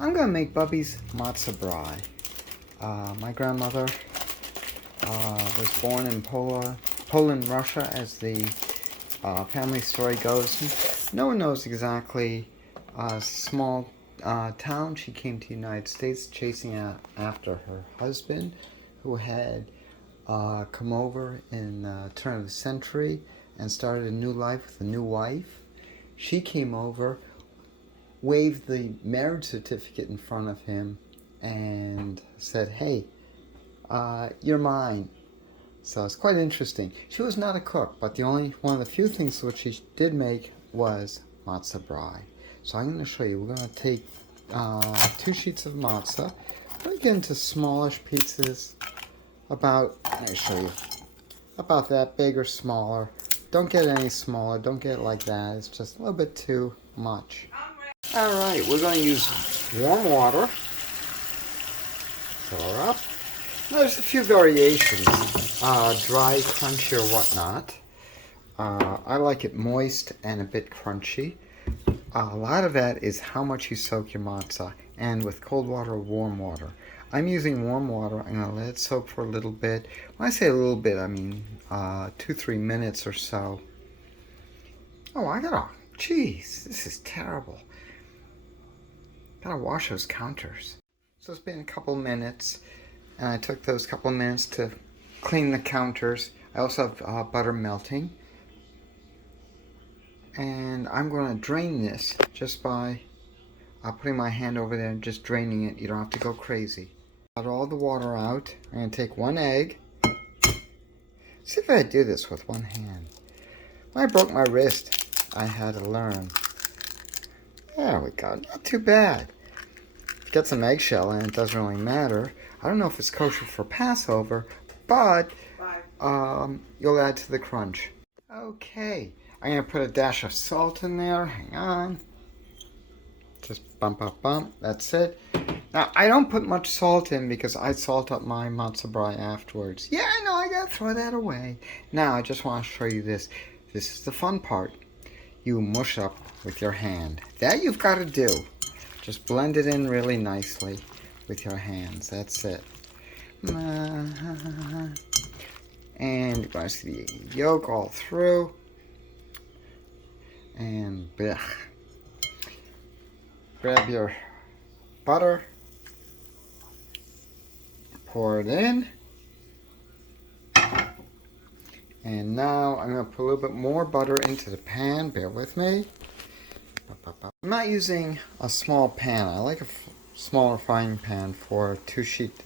I'm going to make Bubbie's Matzo Brei. My grandmother was born in Poland, Russia, as the family story goes. No one knows exactly a small town. She came to the United States chasing after her husband, who had come over in the turn of the century and started a new life with a new wife. She came over, waved the marriage certificate in front of him, and said, "Hey, you're mine." So it's quite interesting. She was not a cook, but one of the few things which she did make was Matzo Brei. So I'm going to show you. We're going to take 2 sheets of matzah, break it into smallish pieces, about, let me show you, about that big or smaller. Don't get any smaller. Don't get it like that. It's just a little bit too much. Alright, we're going to use warm water. Fill her up. Now, there's a few variations. Dry, crunchy, or whatnot. I like it moist and a bit crunchy. A lot of that is how much you soak your matzah, and with cold water or warm water. I'm using warm water. I'm going to let it soak for a little bit. When I say a little bit, I mean 2-3 minutes or so. Oh, jeez, this is terrible. Gotta wash those counters. So it's been a couple minutes, and I took those couple minutes to clean the counters. I also have butter melting. And I'm going to drain this just by putting my hand over there and just draining it. You don't have to go crazy. Got all the water out. I'm going to take 1 egg. See if I do this with one hand. When I broke my wrist, I had to learn. There we go. Not too bad. Get some eggshell and it doesn't really matter. I don't know if it's kosher for Passover, but you'll add to the crunch. Okay. I'm going to put a dash of salt in there. Hang on. Just bump. That's it. Now, I don't put much salt in because I salt up my matzo brei afterwards. Yeah, I know. I got to throw that away. Now, I just want to show you this. This is the fun part. You mush up with your hand. That you've got to do. Just blend it in really nicely with your hands. That's it. And you're going to see the yolk all through. And grab your butter, pour it in, and now I'm going to put a little bit more butter into the pan. Bear with me. I'm not using a small pan. I like a smaller frying pan for a 2-sheet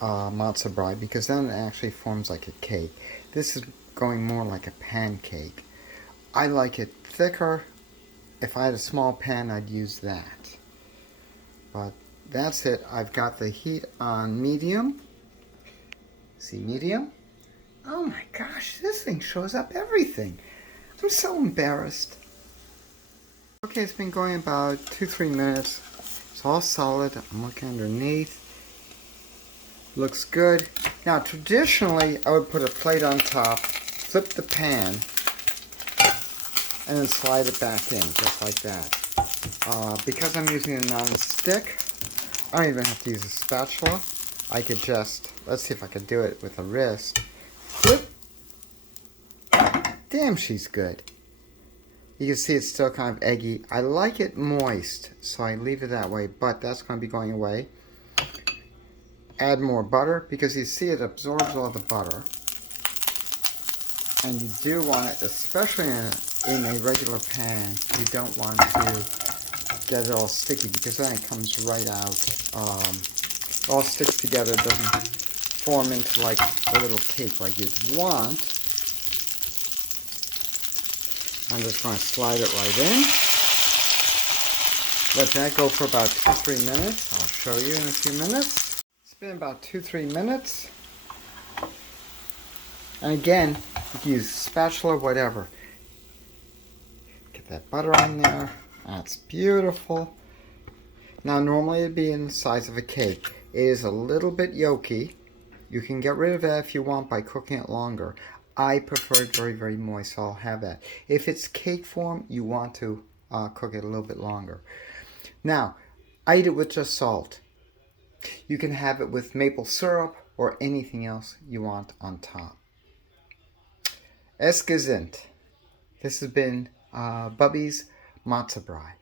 matzo brei because then it actually forms like a cake. This is going more like a pancake. I like it thicker. If I had a small pan, I'd use that. But that's it. I've got the heat on medium. See, medium? Oh my gosh, this thing shows up everything. I'm so embarrassed. Okay, it's been going about 2-3 minutes. It's all solid. I'm looking underneath. Looks good. Now, traditionally, I would put a plate on top, flip the pan, and then slide it back in, just like that. Because I'm using a non-stick, I don't even have to use a spatula. I could just, let's see if I could do it with a wrist. Flip. Damn, she's good. You can see it's still kind of eggy. I like it moist, so I leave it that way, but that's going to be going away. Add more butter, because you see it absorbs all the butter. And you do want it, especially in a regular pan, you don't want to get it all sticky because then it comes right out. All sticks together, doesn't form into like a little cake like you'd want. I'm just going to slide it right in. Let that go for about 2-3 minutes. I'll show you in a few minutes. It's been about 2-3 minutes. And again, you can use a spatula, whatever. Get that butter on there. That's beautiful. Now, normally it'd be in the size of a cake. It is a little bit yolky. You can get rid of that if you want by cooking it longer. I prefer it very, very moist, so I'll have that. If it's cake form, you want to cook it a little bit longer. Now, I eat it with just salt. You can have it with maple syrup or anything else you want on top. Es gesinnt. This has been Bubbie's Matzo Brei.